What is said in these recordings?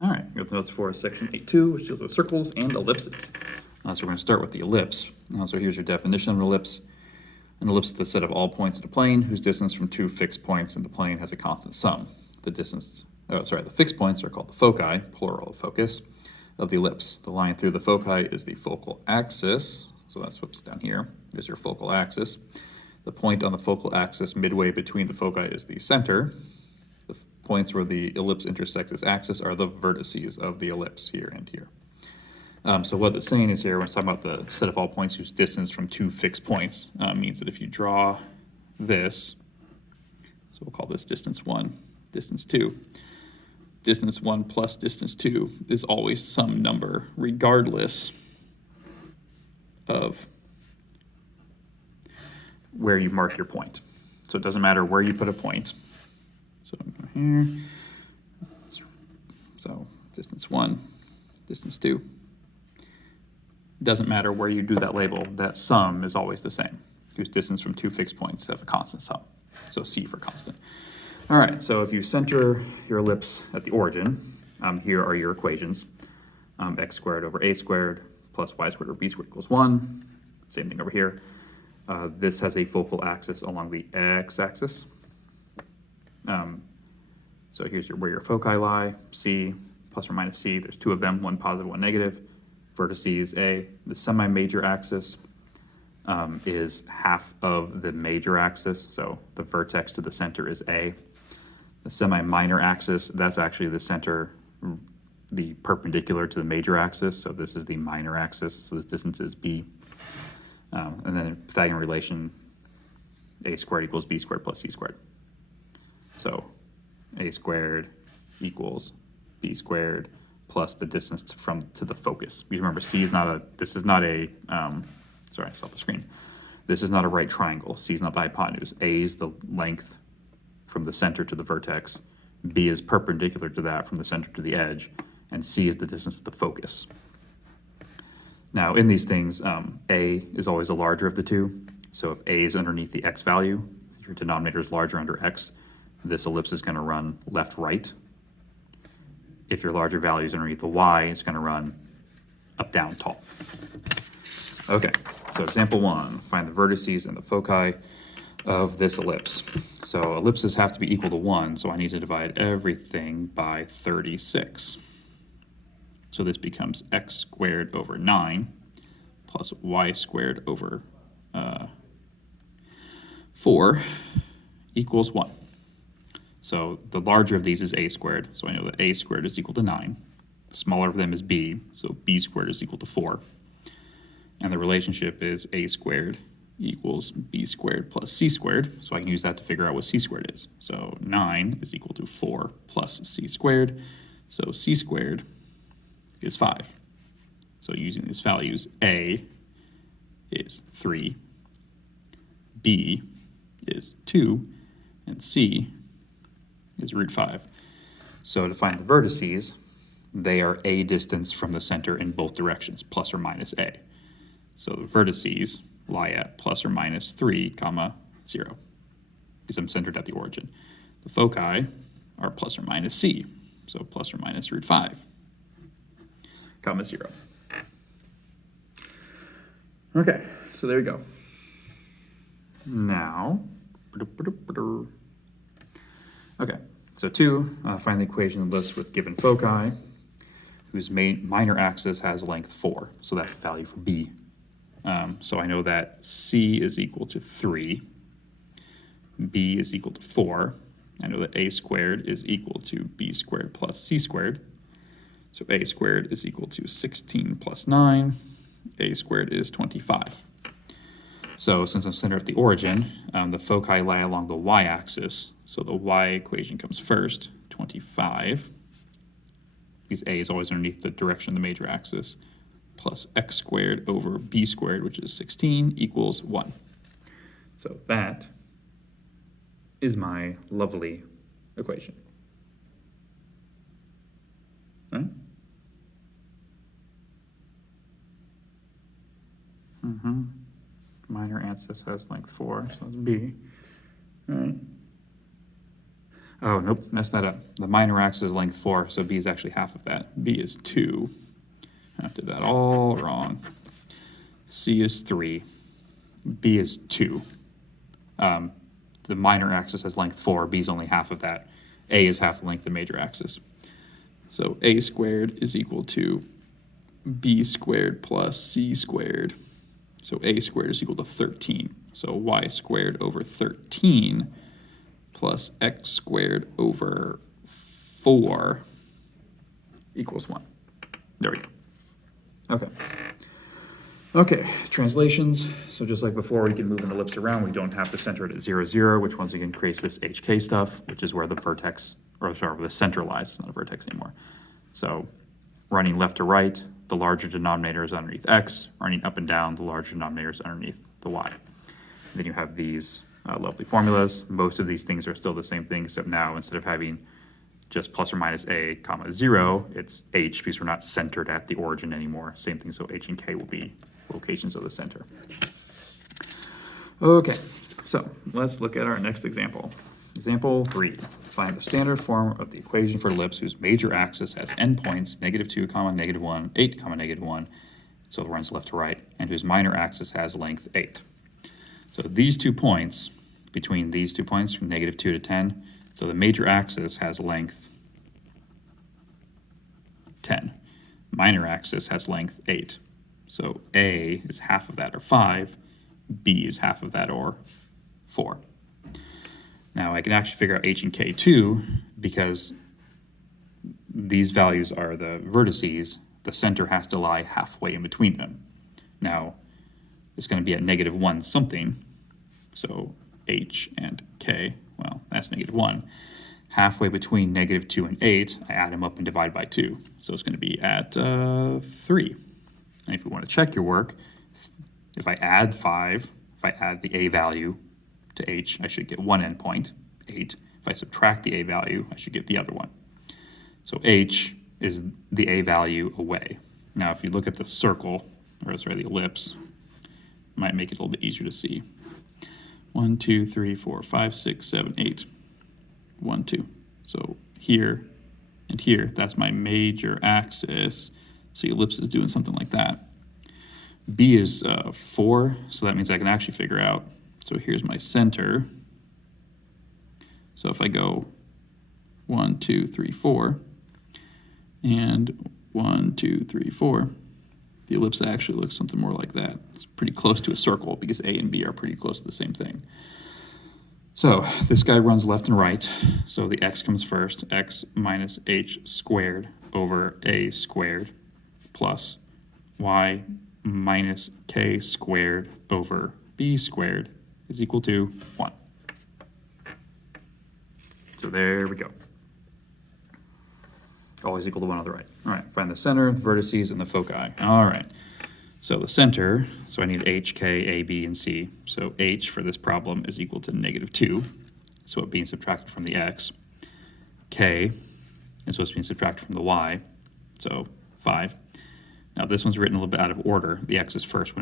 All right, we got the notes for section 8.2, which deals with circles and ellipses. So we're going to start with the ellipse. So here's your definition of an ellipse. An ellipse is the set of all points in a plane whose distance from two fixed points in the plane has a constant sum. The fixed points are called the foci, plural of focus, of the ellipse. The line through the foci is the focal axis. So that's what's down here. There's your focal axis. The point on the focal axis midway between the foci is the center. The points where the ellipse intersects its axis are the vertices of the ellipse, here and here. So what it's saying is here, when it's talking about the set of all points whose distance from two fixed points, means that if you draw this, so we'll call this distance 1, distance 2. Distance 1 plus distance 2 is always some number, regardless of where you mark your point. So it doesn't matter where you put a point. So here, so distance 1, distance 2. Doesn't matter where you do that label, that sum is always the same, whose distance from two fixed points have a constant sum. So C for constant. All right, so if you center your ellipse at the origin, here are your equations. X squared over a squared plus y squared over b squared equals 1. Same thing over here. This has a focal axis along the x-axis. So here's where your foci lie, C, plus or minus C. There's two of them, one positive, one negative. Vertices A. The semi-major axis is half of the major axis, so the vertex to the center is A. The semi-minor axis, that's actually the center, the perpendicular to the major axis, so this is the minor axis, so this distance is B. And then in Pythagorean relation, A squared equals B squared plus C squared. So A squared equals B squared plus the distance to the focus. You remember, C is not a, this is not a, sorry, I saw the screen. This is not a right triangle. C is not the hypotenuse. A is the length from the center to the vertex. B is perpendicular to that from the center to the edge. And C is the distance to the focus. Now, in these things, A is always the larger of the two. So if A is underneath the X value, if your denominator is larger under X, this ellipse is going to run left-right. If your larger value is underneath the Y, it's going to run up, down, tall. Okay, so example 1, find the vertices and the foci of this ellipse. So ellipses have to be equal to 1, so I need to divide everything by 36. So this becomes x squared over 9 plus y squared over 4 equals 1. So the larger of these is a squared, so I know that a squared is equal to 9. The smaller of them is b, so b squared is equal to 4. And the relationship is a squared equals b squared plus c squared, so I can use that to figure out what c squared is. So 9 is equal to 4 plus c squared, so c squared is 5. So using these values, a is 3, b is 2, and c is root 5. So to find the vertices, they are a distance from the center in both directions, plus or minus a. So the vertices lie at plus or minus 3, 0, because I'm centered at the origin. The foci are plus or minus c, so plus or minus root 5, 0. Okay, so there we go. Now, okay, so 2, find the equation of the ellipse with given foci, whose minor axis has length 4. So that's the value for b. So I know that c is equal to 3, b is equal to 4. I know that a squared is equal to b squared plus c squared. So a squared is equal to 16 plus 9. A squared is 25. So since I'm centered at the origin, the foci lie along the y-axis. So the y equation comes first, 25, because a is always underneath the direction of the major axis, plus x squared over b squared, which is 16, equals 1. So that is my lovely equation. All right? Minor axis has length 4, so that's b. All right. Oh, nope, messed that up. The minor axis is length 4, so b is actually half of that. b is 2. I did that all wrong. c is 3. b is 2. The minor axis has length 4. b is only half of that. a is half the length of the major axis. So a squared is equal to b squared plus c squared. So a squared is equal to 13. So y squared over 13 plus x squared over 4 equals 1. There we go. Okay. Okay, translations. So just like before, we can move an ellipse around. We don't have to center it at 0, 0, which once again creates this HK stuff, which is where the vertex, or sorry, where the center lies. It's not a vertex anymore. So running left to right, the larger denominator is underneath x. Running up and down, the larger denominator is underneath the y. Then you have these lovely formulas. Most of these things are still the same thing, except now instead of having just plus or minus a comma 0, it's h because we're not centered at the origin anymore. Same thing, so h and k will be locations of the center. Okay, so let's look at our next example. Example 3. Find the standard form of the equation for ellipse whose major axis has endpoints -2, -1, 8, -1, so it runs left to right, and whose minor axis has length 8. So these 2 points, between these 2 points from -2 to 10, so the major axis has length 10. Minor axis has length 8. So A is half of that, or 5. B is half of that, or 4. Now I can actually figure out h and k too, because these values are the vertices. The center has to lie halfway in between them. Now it's going to be at -1 something. So h and k, well, that's -1. Halfway between -2 and 8, I add them up and divide by 2. So it's going to be at 3. And if you want to check your work, if I add 5, if I add the a value to h, I should get one endpoint, 8. If I subtract the a value, I should get the other one. So h is the a value away. Now if you look at the circle, or sorry, the ellipse, it might make it a little bit easier to see. 1, 2, 3, 4, 5, 6, 7, 8. 1, 2. So here and here, that's my major axis. So the ellipse is doing something like that. B is 4, so that means I can actually figure out. So here's my center. So if I go 1, 2, 3, 4, and 1, 2, 3, 4, the ellipse actually looks something more like that. It's pretty close to a circle because A and B are pretty close to the same thing. So this guy runs left and right. So the x comes first, x minus h squared over a squared plus y minus k squared over b squared is equal to 1. So there we go. Always equal to 1 on the right. All right, find the center, the vertices, and the foci. All right, so the center, so I need h, k, a, b, and c. So h for this problem is equal to -2, so it's being subtracted from the x. K, and so it's being subtracted from the y, so 5. Now this one's written a little bit out of order. The x is first,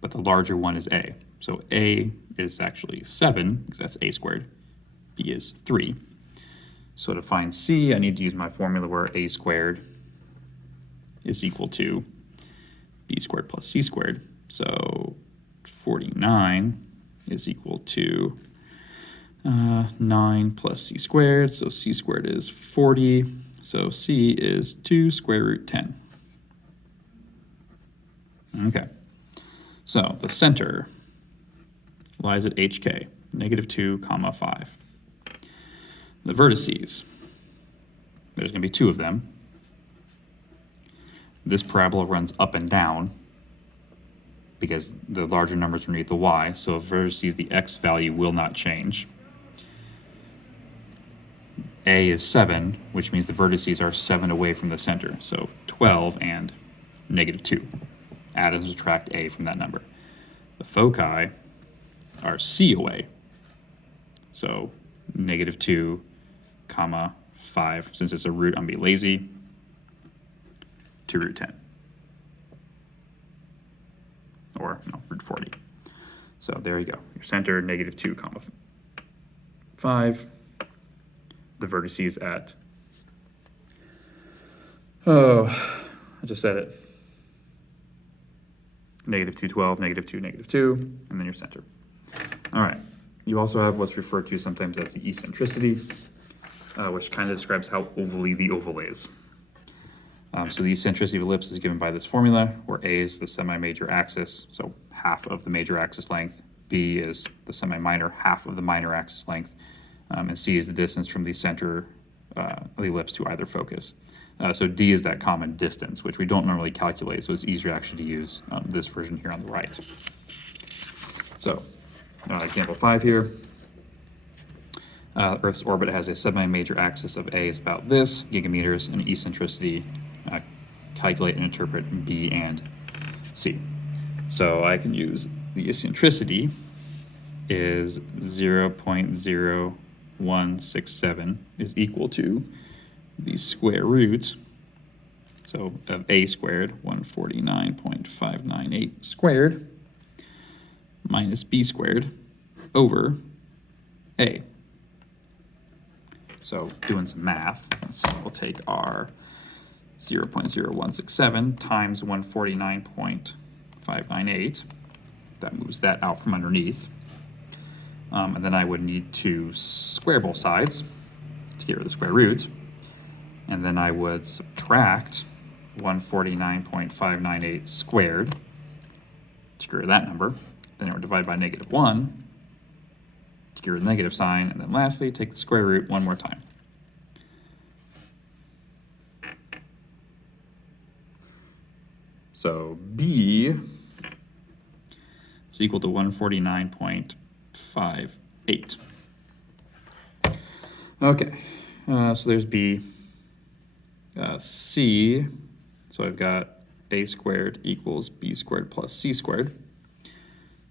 but the larger one is a. So a is actually 7, because that's a squared. B is 3. So to find c, I need to use my formula where a squared is equal to b squared plus c squared. So 49 is equal to 9 plus c squared. So c squared is 40. So c is 2 square root 10. Okay. So the center lies at hk, -2, 5. The vertices, there's going to be 2 of them. This parabola runs up and down because the larger numbers are underneath the y, so vertices, the x value will not change. A is 7, which means the vertices are 7 away from the center, so 12 and -2. Add and subtract a from that number. The foci are c away, so -2, 5, since it's a root, I'm gonna be lazy, to root 10. Or, no, root 40. So there you go. Your center, -2, 5. the vertices at, oh, I just said it, negative 2, 12, negative 2, negative 2, and then your center. All right, you also have what's referred to sometimes as the eccentricity, which kind of describes how ovally the oval is. So the eccentricity of ellipse is given by this formula, where A is the semi-major axis, so half of the major axis length, B is the semi-minor, half of the minor axis length, and C is the distance from the center of the ellipse to either focus. So D is that common distance, which we don't normally calculate, so it's easier actually to use this version here on the right. So, example 5 here. Earth's orbit has a semi-major axis of A is about this, gigameters, and eccentricity, calculate and interpret B and C. So I can use the eccentricity is 0.0167 is equal to the square root, so of A squared, 149.598 squared, minus B squared over A. So doing some math, so we'll take our 0.0167 times 149.598. That moves that out from underneath. And then I would need to square both sides to get rid of the square root. And then I would subtract 149.598 squared to get rid of that number. Then I would divide by negative 1 to get rid of the negative sign. And then lastly, take the square root one more time. So B is equal to 149.58. Okay, so there's B. C, so I've got A squared equals B squared plus C squared.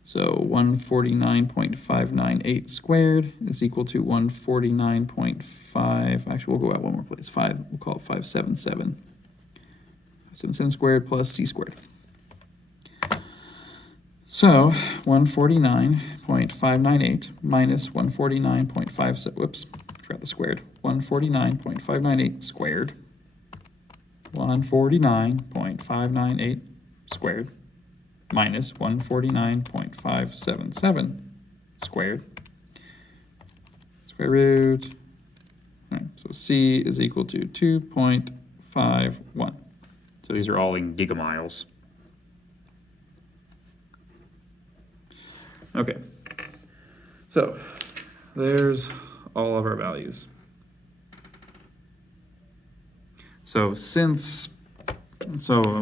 So 149.598 squared is equal to 149.5, actually we'll go out one more place, we'll call it 577. 577 squared plus C squared. So 149.598 minus 149.57, whoops, forgot the squared, 149.598 squared, 149.598 squared, minus 149.577 squared, square root. All right, so C is equal to 2.51. So these are all in gigamiles. Okay, so there's all of our values. So when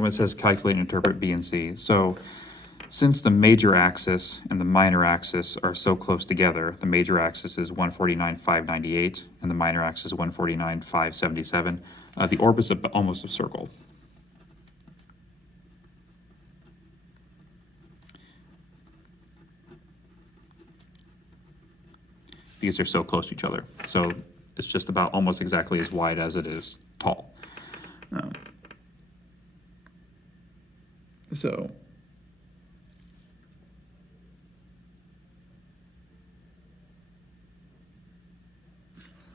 it says calculate and interpret B and C, so since the major axis and the minor axis are so close together, the major axis is 149.598 and the minor axis is 149.577, the orbit's almost a circle. Because they're so close to each other. So it's just about almost exactly as wide as it is tall. So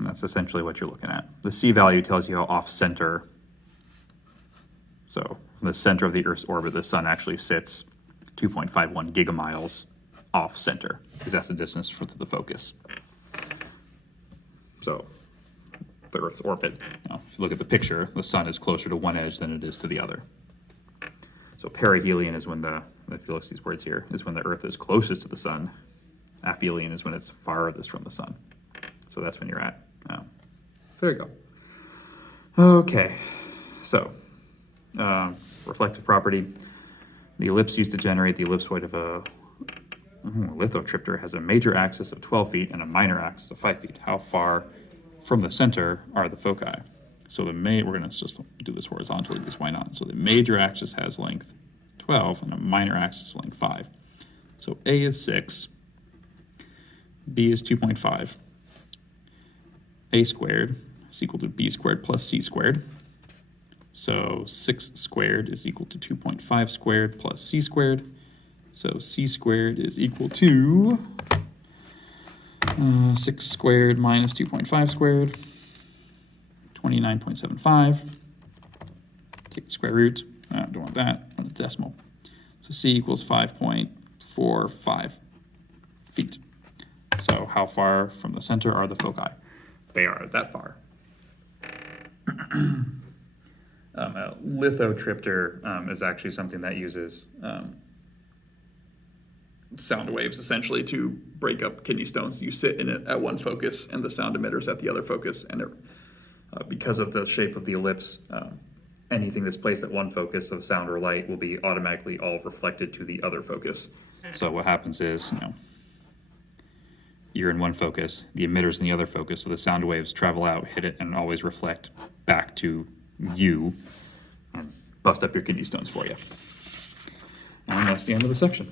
that's essentially what you're looking at. The C value tells you how off-center. So from the center of the Earth's orbit, the sun actually sits 2.51 gigamiles off-center, because that's the distance to the focus. So the Earth's orbit, if you look at the picture, the sun is closer to one edge than it is to the other. So perihelion is when if you look at these words here, is when the Earth is closest to the sun. Aphelion is when it's farthest from the sun. So that's when you're at. There you go. Okay, so reflective property. The ellipse used to generate the ellipsoid of a lithotripter has a major axis of 12 feet and a minor axis of 5 feet. How far from the center are the foci? So we're going to just do this horizontally because why not? So the major axis has length 12 and a minor axis length 5. So A is 6, B is 2.5. A squared is equal to B squared plus C squared. So 6 squared is equal to 2.5 squared plus C squared. So C squared is equal to 6 squared minus 2.5 squared. 29.75. Take the square root. Don't want that. I want a decimal. So C equals 5.45 feet. So how far from the center are the foci? They are that far. A lithotripter is actually something that uses sound waves essentially to break up kidney stones. You sit in it at one focus and the sound emitter's at the other focus, and because of the shape of the ellipse, anything that's placed at one focus of sound or light will be automatically all reflected to the other focus. So what happens is, you're in one focus, the emitter's in the other focus, so the sound waves travel out, hit it, and always reflect back to you and bust up your kidney stones for you. And that's the end of the section.